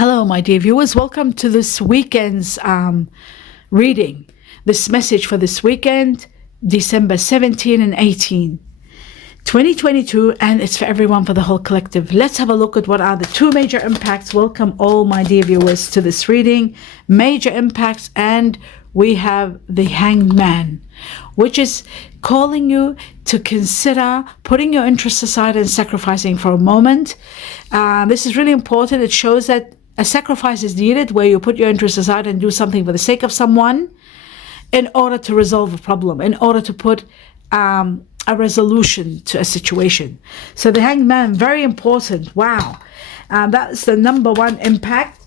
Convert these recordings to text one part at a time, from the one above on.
Hello, my dear viewers. Welcome to this weekend's reading. This message for this weekend, December 17 and 18, 2022, and it's for everyone, for the whole collective. Let's have a look at what are the two major impacts. Welcome all my dear viewers to this reading. Major impacts, and we have the Hanged Man, which is calling you to consider putting your interests aside and sacrificing for a moment. This is really important. It shows that a sacrifice is needed, where you put your interests aside and do something for the sake of someone in order to resolve a problem, in order to put a resolution to a situation. So the Hanged Man, very important. Wow. That's the number one impact.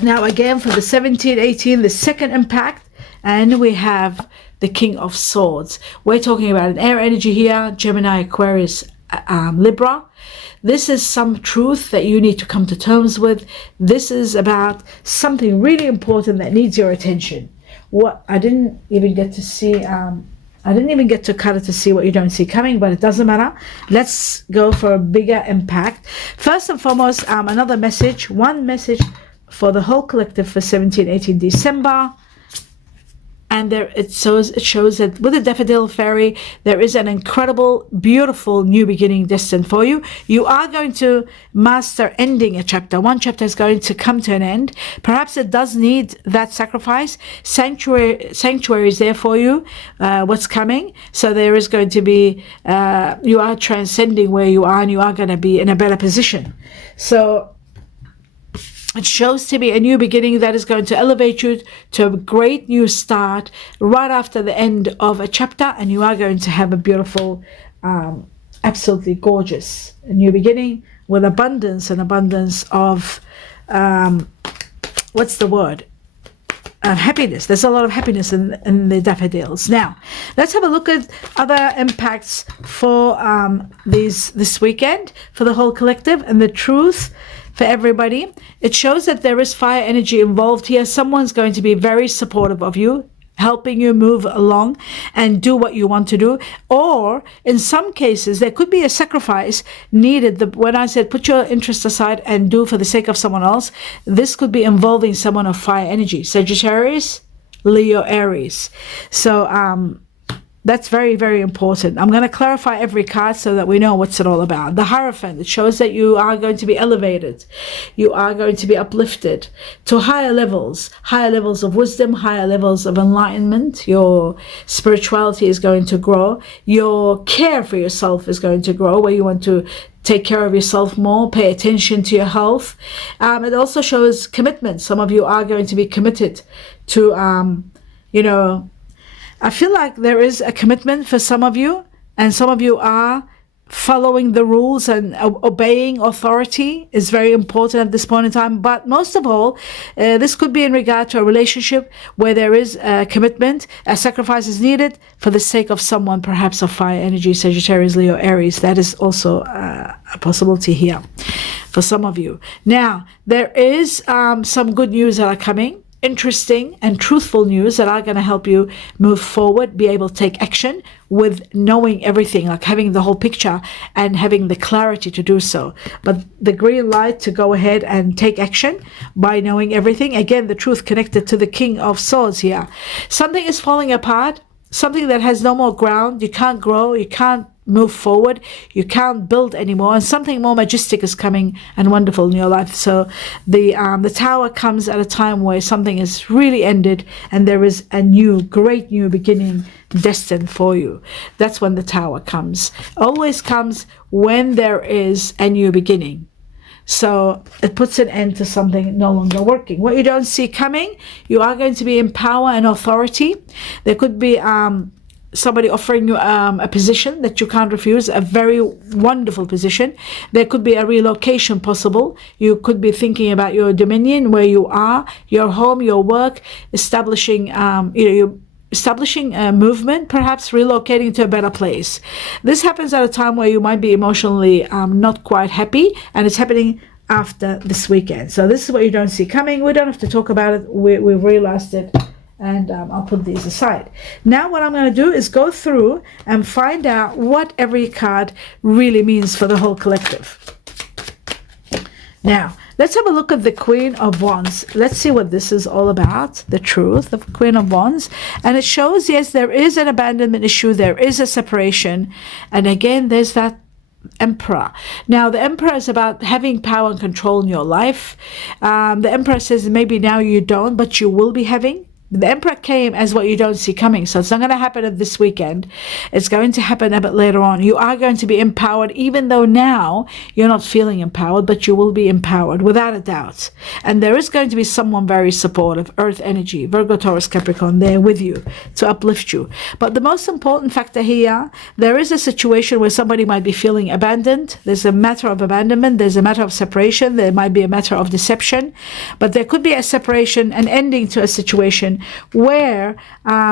Now again, for the 17-18, the second impact, and we have the King of Swords. We're talking about an air energy here, Gemini, Aquarius, Libra. This is some truth that you need to come to terms with. This is about something really important that needs your attention. What I didn't even get to see, I didn't even get to cut it to see what you don't see coming, but it doesn't matter. Let's go for a bigger impact. First and foremost, another message, one message for the whole collective for 17-18 December. And there it shows that with the Daffodil Fairy, there is an incredible, beautiful new beginning destined for you. You are going to master ending a chapter. One chapter is going to come to an end. Perhaps it does need that sacrifice. Sanctuary is there for you, what's coming. So there is going to be, you are transcending where you are, and you are going to be in a better position. So it shows to be a new beginning that is going to elevate you to a great new start right after the end of a chapter, and you are going to have a beautiful, absolutely gorgeous new beginning with abundance, and abundance of, what's the word? Happiness. There's a lot of happiness in the daffodils. Now, let's have a look at other impacts for this weekend, for the whole collective, and the truth for everybody. It shows that there is fire energy involved here. Someone's going to be very supportive of you, helping you move along and do what you want to do. Or in some cases, there could be a sacrifice needed. When I said put your interest aside and do for the sake of someone else, this could be involving someone of fire energy. Sagittarius, Leo, Aries. So that's very, very important. I'm going to clarify every card so that we know what's it all about. The Hierophant, it shows that you are going to be elevated. You are going to be uplifted to higher levels of wisdom, higher levels of enlightenment. Your spirituality is going to grow. Your care for yourself is going to grow, where you want to take care of yourself more, pay attention to your health. It also shows commitment. Some of you are going to be committed to, I feel like there is a commitment for some of you, and some of you are following the rules, and obeying authority is very important at this point in time. But most of all, this could be in regard to a relationship where there is a commitment, a sacrifice is needed for the sake of someone, perhaps of fire energy, Sagittarius, Leo, Aries. That is also a possibility here for some of you. Now, there is some good news that are coming. Interesting and truthful news that are going to help you move forward, be able to take action with knowing everything, like having the whole picture and having the clarity to do so. But the green light to go ahead and take action by knowing everything. Again, the truth connected to the King of Swords here. Something is falling apart, something that has no more ground. You can't grow, you can't move forward, you can't build anymore, and something more majestic is coming and wonderful in your life. So the Tower comes at a time where something is really ended, and there is a new, great new beginning destined for you. That's when the Tower comes. Always comes when there is a new beginning. So it puts an end to something no longer working. What you don't see coming, you are going to be in power and authority. There could be somebody offering you a position that you can't refuse, a very wonderful position. There could be a relocation possible. You could be thinking about your dominion, where you are, your home, your work, establishing establishing a movement, perhaps relocating to a better place. This happens at a time where you might be emotionally not quite happy, and it's happening after this weekend. So this is what you don't see coming. We don't have to talk about it. We've realized it, and I'll put these aside. Now what I'm going to do is go through and find out what every card really means for the whole collective. Now, let's have a look at the Queen of Wands. Let's see what this is all about, the truth of Queen of Wands. And it shows, yes, there is an abandonment issue, there is a separation. And again, there's that Emperor. Now, the Emperor is about having power and control in your life. The Emperor says maybe now you don't, but you will be having. The Emperor came as what you don't see coming. So it's not going to happen this weekend. It's going to happen a bit later on. You are going to be empowered, even though now you're not feeling empowered, but you will be empowered without a doubt. And there is going to be someone very supportive, Earth energy, Virgo, Taurus, Capricorn, there with you to uplift you. But the most important factor here, there is a situation where somebody might be feeling abandoned. There's a matter of abandonment. There's a matter of separation. There might be a matter of deception. But there could be a separation, an ending to a situation where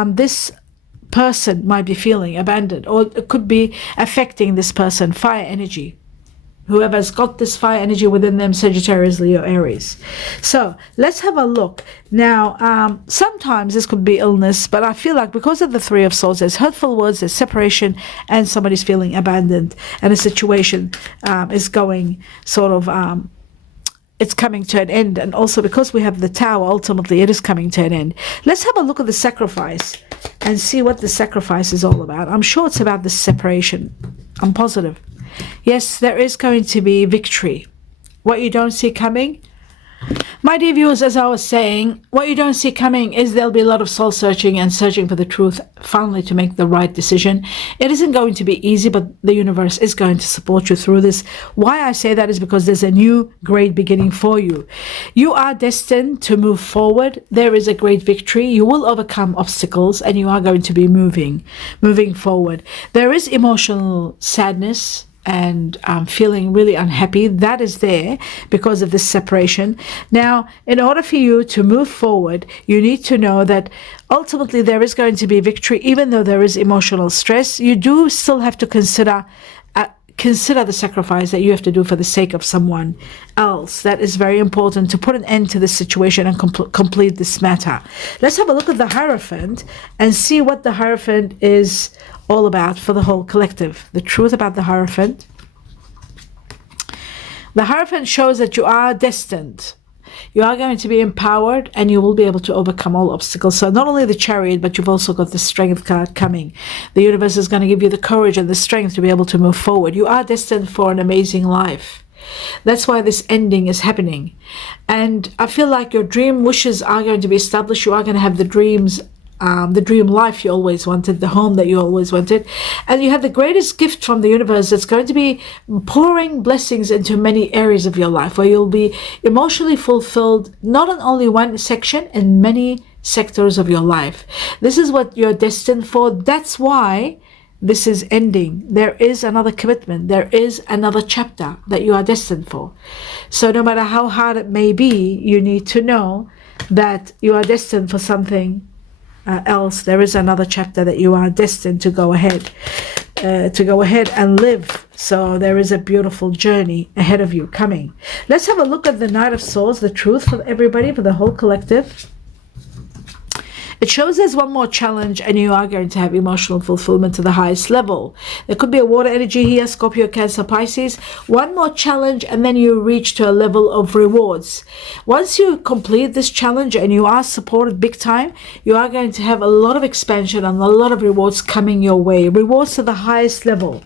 this person might be feeling abandoned, or it could be affecting this person, fire energy. Whoever's got this fire energy within them, Sagittarius, Leo, Aries. So let's have a look. Now, sometimes this could be illness, but I feel like because of the Three of Swords, there's hurtful words, there's separation, and somebody's feeling abandoned, and a situation is going sort of it's coming to an end. And also because we have the Tower, ultimately it is coming to an end. Let's have a look at the sacrifice and see what the sacrifice is all about. I'm sure it's about the separation. I'm positive. Yes, there is going to be victory. What you don't see coming, my dear viewers, as I was saying, what you don't see coming is there'll be a lot of soul searching and searching for the truth, finally to make the right decision. It isn't going to be easy, but the universe is going to support you through this. Why I say that is because there's a new great beginning for you. You are destined to move forward. There is a great victory. You will overcome obstacles and you are going to be moving forward. There is emotional sadness and feeling really unhappy. That is there because of this separation. Now, in order for you to move forward, you need to know that ultimately there is going to be victory, even though there is emotional stress. You do still have to consider the sacrifice that you have to do for the sake of someone else. That is very important to put an end to this situation and complete this matter. Let's have a look at the Hierophant and see what the Hierophant is all about for the whole collective. The truth about the Hierophant. The Hierophant shows that you are destined. You are going to be empowered and you will be able to overcome all obstacles. So not only the Chariot, but you've also got the Strength card coming. The universe is going to give you the courage and the strength to be able to move forward. You are destined for an amazing life. That's why this ending is happening. And I feel like your dream wishes are going to be established. You are going to have the dreams, the dream life you always wanted, the home that you always wanted. And you have the greatest gift from the universe that's going to be pouring blessings into many areas of your life, where you'll be emotionally fulfilled, not in only one section, in many sectors of your life. This is what you're destined for. That's why this is ending. There is another commitment. There is another chapter that you are destined for. So no matter how hard it may be, you need to know that you are destined for something else. There is another chapter that you are destined to go ahead and live. So there is a beautiful journey ahead of you coming. Let's have a look at the Knight of Swords, the truth for everybody, for the whole collective. It shows there's one more challenge and you are going to have emotional fulfillment to the highest level. There could be a water energy here, Scorpio, Cancer, Pisces. One more challenge and then you reach to a level of rewards. Once you complete this challenge and you are supported big time, you are going to have a lot of expansion and a lot of rewards coming your way. Rewards to the highest level.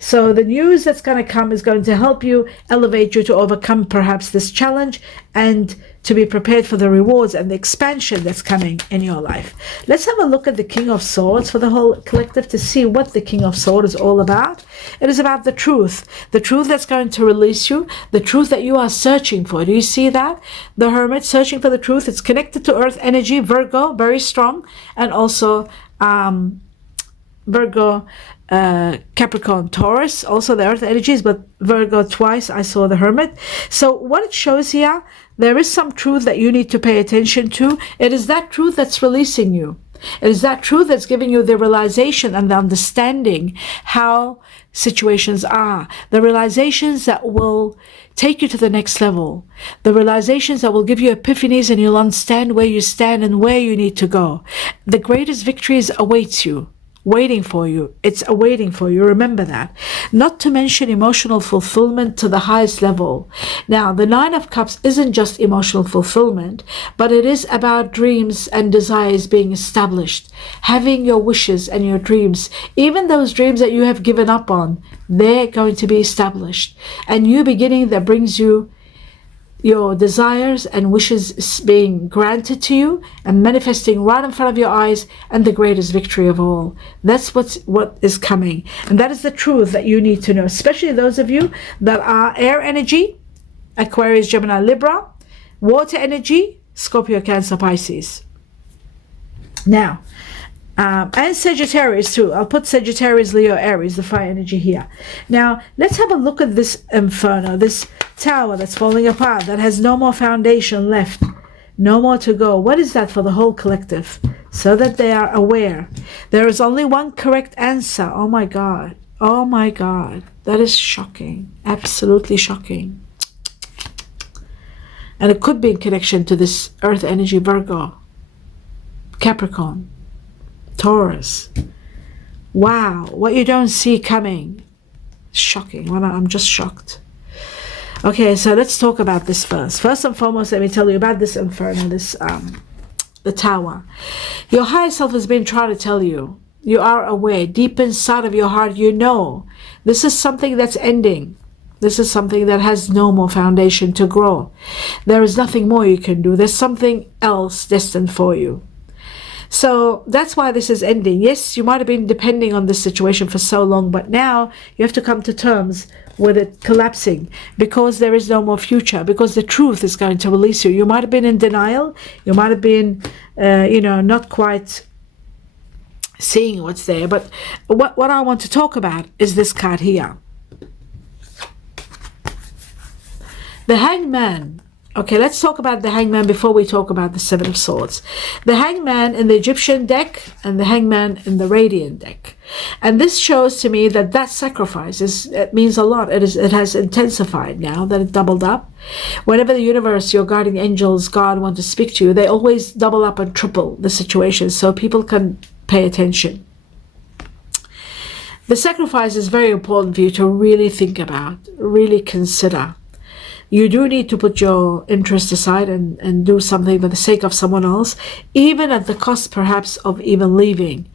So the news that's going to come is going to help you, elevate you to overcome perhaps this challenge and to be prepared for the rewards and the expansion that's coming in your life. Let's have a look at the King of Swords for the whole collective to see what the King of Swords is all about. It is about the truth that's going to release you, the truth that you are searching for. Do you see that? The Hermit searching for the truth. It's connected to Earth energy, Virgo, very strong, and also Virgo, Capricorn, Taurus, also the Earth energies, but Virgo twice. I saw the Hermit. So what it shows here, there is some truth that you need to pay attention to. It is that truth that's releasing you. It is that truth that's giving you the realization and the understanding how situations are. The realizations that will take you to the next level. The realizations that will give you epiphanies and you'll understand where you stand and where you need to go. The greatest victories awaits you. waiting for you. It's awaiting for you. Remember that. Not to mention emotional fulfillment to the highest level. Now, the Nine of Cups isn't just emotional fulfillment, but it is about dreams and desires being established, having your wishes and your dreams, even those dreams that you have given up on, they're going to be established. A new beginning that brings you your desires and wishes being granted to you and manifesting right in front of your eyes, and the greatest victory of all. That's what is coming. And that is the truth that you need to know, especially those of you that are air energy, Aquarius, Gemini, Libra, water energy, Scorpio, Cancer, Pisces. Now, and Sagittarius too. I'll put Sagittarius, Leo, Aries, the fire energy here. Now, let's have a look at this inferno, this tower that's falling apart, that has no more foundation left, no more to go. What is that for the whole collective? So that they are aware. There is only one correct answer. Oh my God. Oh my God. That is shocking. Absolutely shocking. And it could be in connection to this earth energy, Virgo, Capricorn, Taurus. Wow, what you don't see coming. Shocking. Well, I'm just shocked. Okay, so let's talk about this first. First and foremost, let me tell you about this inferno, this the tower. Your higher self has been trying to tell you. You are aware, deep inside of your heart, you know this is something that's ending. This is something that has no more foundation to grow. There is nothing more you can do. There's something else destined for you. So that's why this is ending. Yes, you might have been depending on this situation for so long, but now you have to come to terms with it collapsing, because there is no more future, because the truth is going to release you. You might have been in denial. You might have been, not quite seeing what's there. But what I want to talk about is this card here. The Hangman. Okay, let's talk about the Hangman before we talk about the Seven of Swords. The Hangman in the Egyptian deck and the Hangman in the Radiant deck. And this shows to me that sacrifice it means a lot. It has intensified now that it doubled up. Whenever the universe, your guardian angels, God want to speak to you, they always double up and triple the situation so people can pay attention. The sacrifice is very important for you to really think about, really consider. You do need to put your interest aside and do something for the sake of someone else, even at the cost perhaps of even leaving,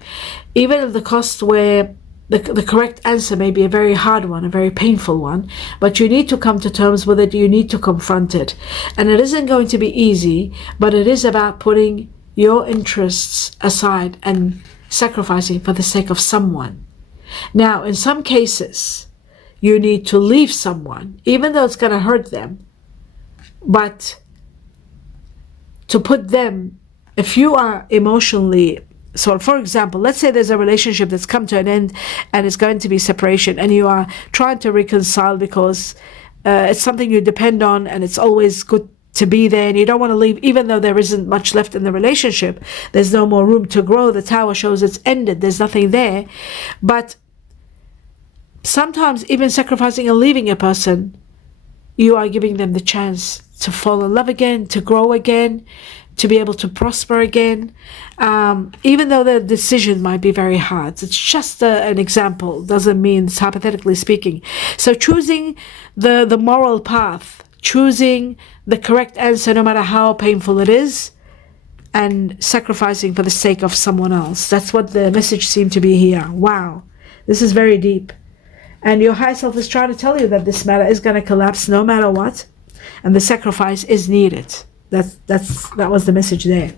even at the cost where the correct answer may be a very hard one, a very painful one, but you need to come to terms with it. You need to confront it. And it isn't going to be easy, but it is about putting your interests aside and sacrificing for the sake of someone. Now, in some cases, you need to leave someone, even though it's going to hurt them. But to put them, if you are emotionally, so for example, let's say there's a relationship that's come to an end and it's going to be separation, and you are trying to reconcile because it's something you depend on and it's always good to be there, and you don't want to leave even though there isn't much left in the relationship. There's no more room to grow. The tower shows it's ended. There's nothing there. But sometimes even sacrificing and leaving a person, you are giving them the chance to fall in love again, to grow again, to be able to prosper again, even though the decision might be very hard. It's just an example, doesn't mean it's hypothetically speaking. So choosing the moral path, choosing the correct answer no matter how painful it is, and sacrificing for the sake of someone else. That's what the message seemed to be here. Wow, this is very deep. And your higher self is trying to tell you that this matter is going to collapse no matter what, and the sacrifice is needed. That was the message there.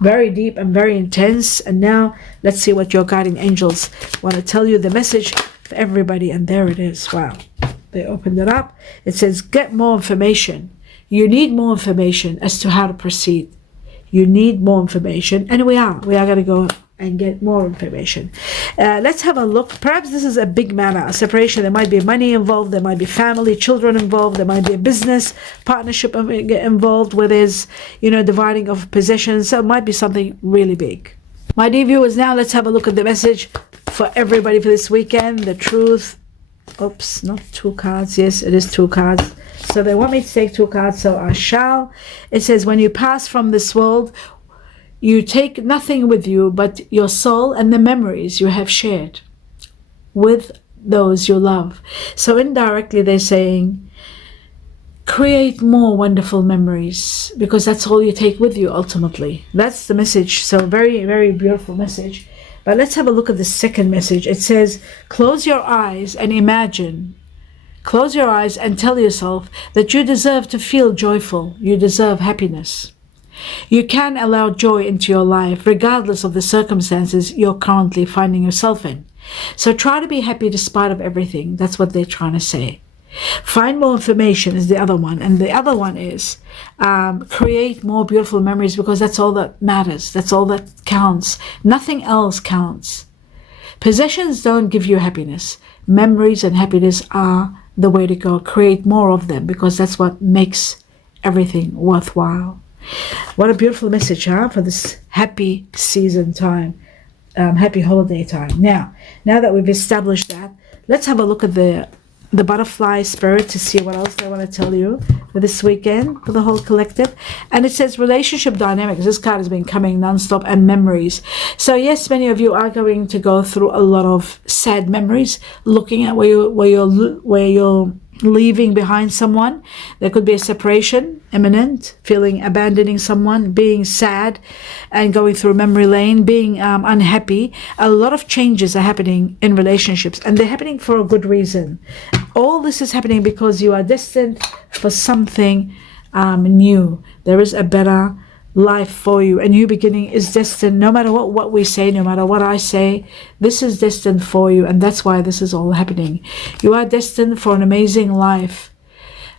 Very deep and very intense. And now let's see what your guardian angels want to tell you. The message for everybody, and there it is. Wow, they opened it up. It says, get more information. You need more information as to how to proceed. You need more information, and we are going to go and get more information. Let's have a look. Perhaps this is a big matter, a separation. There might be money involved, there might be family, children involved, there might be a business partnership involved where there's, dividing of possessions. So it might be something really big. My dear viewers, now let's have a look at the message for everybody for this weekend. The truth. Oops, not two cards. Yes, it is two cards. So they want me to take two cards, so I shall. It says, when you pass from this world, you take nothing with you but your soul and the memories you have shared with those you love. So indirectly they're saying, create more wonderful memories, because that's all you take with you ultimately. That's the message. So very, very beautiful message. But let's have a look at the second message. It says, close your eyes and imagine. Close your eyes and tell yourself that you deserve to feel joyful. You deserve happiness. You can allow joy into your life regardless of the circumstances you're currently finding yourself in. So try to be happy despite of everything. That's what they're trying to say. Find more information is the other one. And the other one is create more beautiful memories, because that's all that matters. That's all that counts. Nothing else counts. Possessions don't give you happiness. Memories and happiness are the way to go. Create more of them, because that's what makes everything worthwhile. What a beautiful message, huh? For this happy season time. Happy holiday time. Now that we've established that, let's have a look at the butterfly spirit to see what else they want to tell you for this weekend, for the whole collective. And it says relationship dynamics. This card has been coming non-stop, and memories. So yes, many of you are going to go through a lot of sad memories, looking at where you're leaving behind someone. There could be a separation imminent, feeling abandoning someone, being sad and going through memory lane, being unhappy. A lot of changes are happening in relationships, and they're happening for a good reason. All this is happening because you are destined for something new. There is a better life for you. A new beginning is destined. No matter what we say, no matter what I say, this is destined for you, and that's why this is all happening. You are destined for an amazing life.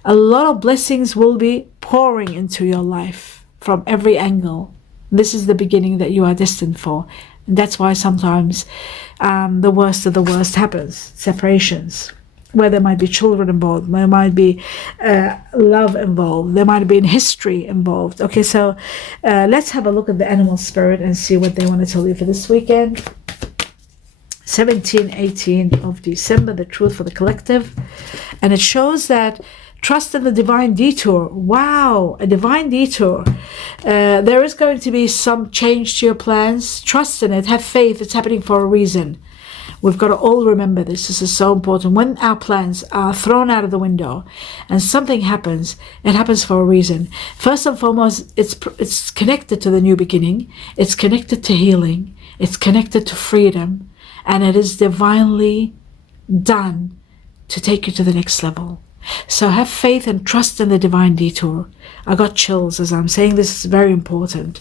A lot of blessings will be pouring into your life from every angle. This is the beginning that you are destined for. And that's why sometimes the worst of the worst happens. Separations, where there might be children involved, there might be love involved, there might be history involved. Okay, so let's have a look at the animal spirit and see what they want to tell you for this weekend. 17-18 of December, the truth for the collective. And it shows that trust in the divine detour. Wow, a divine detour. There is going to be some change to your plans. Trust in it. Have faith. It's happening for a reason. We've got to all remember this. This is so important. When our plans are thrown out of the window and something happens, it happens for a reason. First and foremost, it's connected to the new beginning. It's connected to healing. It's connected to freedom. And it is divinely done to take you to the next level. So have faith and trust in the divine detour. I got chills as I'm saying this. Is very important.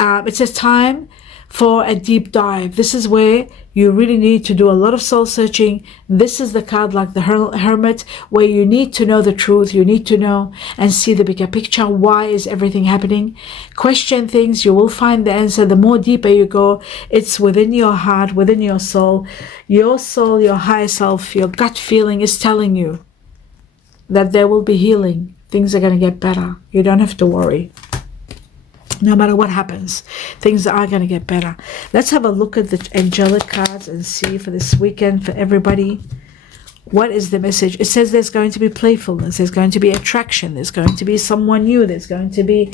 It's a time for a deep dive. This is where you really need to do a lot of soul searching. This is the card like the hermit, where you need to know the truth. You need to know and see the bigger picture. Why is everything happening? Question things. You will find the answer. The more deeper you go, it's within your heart, within your soul. Your soul, your higher self, your gut feeling is telling you that there will be healing. Things are going to get better. You don't have to worry. No matter what happens, things are going to get better. Let's have a look at the angelic cards and see for this weekend for everybody. What is the message? It says there's going to be playfulness. There's going to be attraction. There's going to be someone new. There's going to be...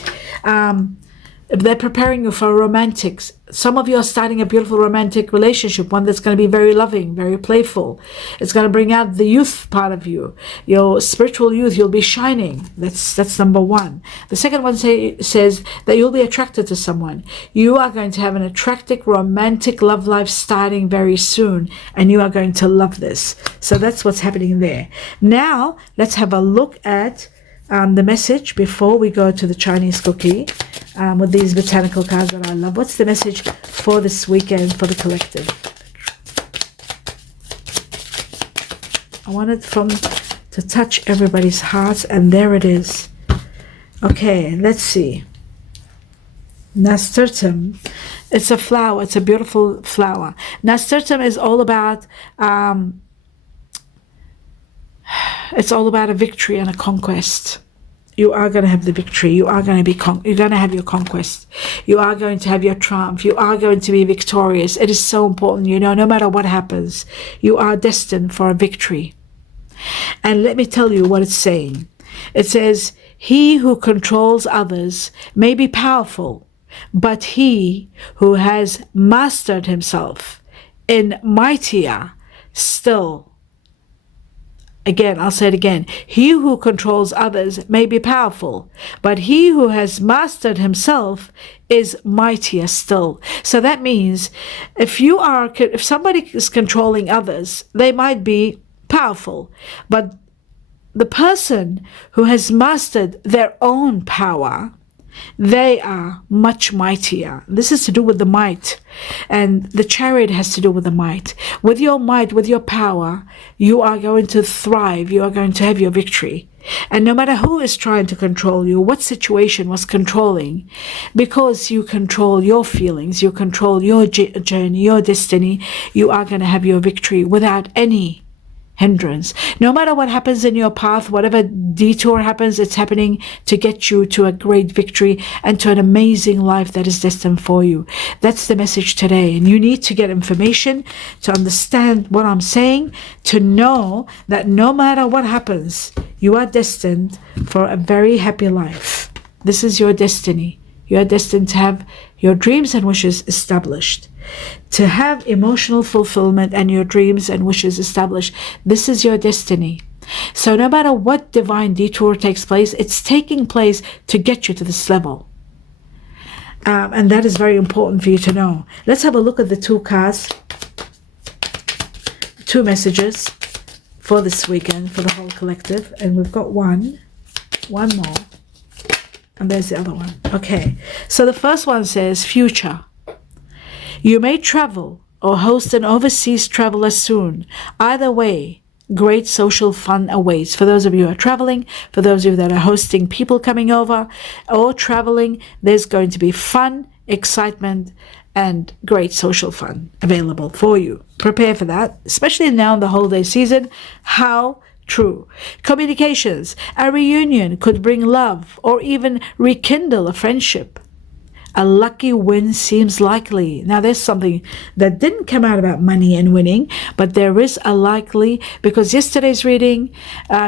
they're preparing you for romantics. Some of you are starting a beautiful romantic relationship, one that's going to be very loving, very playful. It's going to bring out the youth part of you, your spiritual youth. You'll be shining. That's number one. The second one says that you'll be attracted to someone. You are going to have an attractive, romantic love life starting very soon, and you are going to love this. So that's what's happening there. Now, let's have a look at the message before we go to the Chinese cookie with these botanical cards that I love. What's the message for this weekend for the collective? I wanted to touch everybody's hearts, and there it is. Okay, let's see. Nasturtium. It's a flower. It's a beautiful flower. Nasturtium is all about it's all about a victory and a conquest. You are going to have the victory. You are going to be you're going to have your conquest. You are going to have your triumph. You are going to be victorious. It is so important, no matter what happens, you are destined for a victory. And let me tell you what it's saying. It says, he who controls others may be powerful, but he who has mastered himself in mightier still. Again, I'll say it again. He who controls others may be powerful, but he who has mastered himself is mightier still. So that means if somebody is controlling others, they might be powerful, but the person who has mastered their own power, they are much mightier. This is to do with the might. And the Chariot has to do with the might. With your might, with your power, you are going to thrive. You are going to have your victory. And no matter who is trying to control you, what situation was controlling, because you control your feelings, you control your journey, your destiny, you are going to have your victory without any hindrance. No matter what happens in your path, whatever detour happens, it's happening to get you to a great victory and to an amazing life that is destined for you. That's the message today. And you need to get information to understand what I'm saying, to know that no matter what happens, you are destined for a very happy life. This is your destiny. You are destined to have your dreams and wishes established, to have emotional fulfillment and your dreams and wishes established. This is your destiny. So no matter what divine detour takes place, it's taking place to get you to this level. And that is very important for you to know. Let's have a look at the two cards, two messages for this weekend, for the whole collective. And we've got one more. And there's the other one. Okay, so the first one says future. You may travel or host an overseas traveler soon. Either way, great social fun awaits. For those of you who are traveling, for those of you that are hosting people coming over or traveling, there's going to be fun, excitement, and great social fun available for you. Prepare for that, especially now in the holiday season. How true. Communications. A reunion could bring love or even rekindle a friendship. A lucky win seems likely. Now there's something that didn't come out about money and winning, but there is a likely, because yesterday's reading,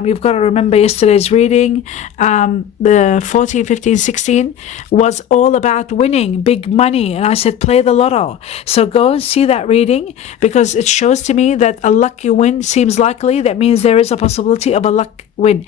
you've got to remember yesterday's reading, the 14, 15, 16 was all about winning big money. And I said, play the lotto. So go and see that reading, because it shows to me that a lucky win seems likely. That means there is a possibility of a luck win.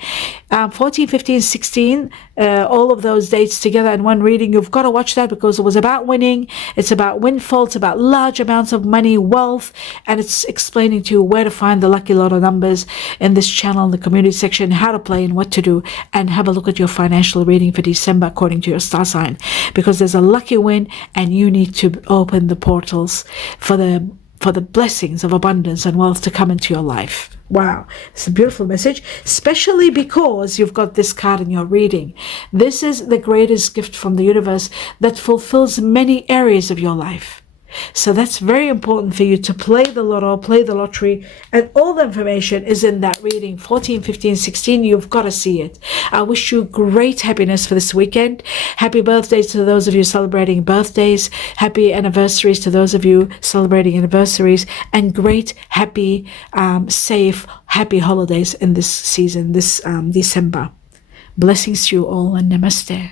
14, 15, 16, all of those dates together in one reading. You've got to watch that, because it was about winning. It's about windfall. It's about large amounts of money, wealth, and it's explaining to you where to find the lucky lotto numbers in this channel, in the community section, how to play and what to do, and have a look at your financial reading for December according to your star sign, because there's a lucky win and you need to open the portals for the blessings of abundance and wealth to come into your life. Wow, it's a beautiful message, especially because you've got this card in your reading. This is the greatest gift from the universe that fulfills many areas of your life. So that's very important for you to play the lotto, play the lottery, and all the information is in that reading, 14, 15, 16. You've got to see it. I wish you great happiness for this weekend. Happy birthdays to those of you celebrating birthdays. Happy anniversaries to those of you celebrating anniversaries. And great, happy, safe, happy holidays in this season, this December. Blessings to you all, and namaste.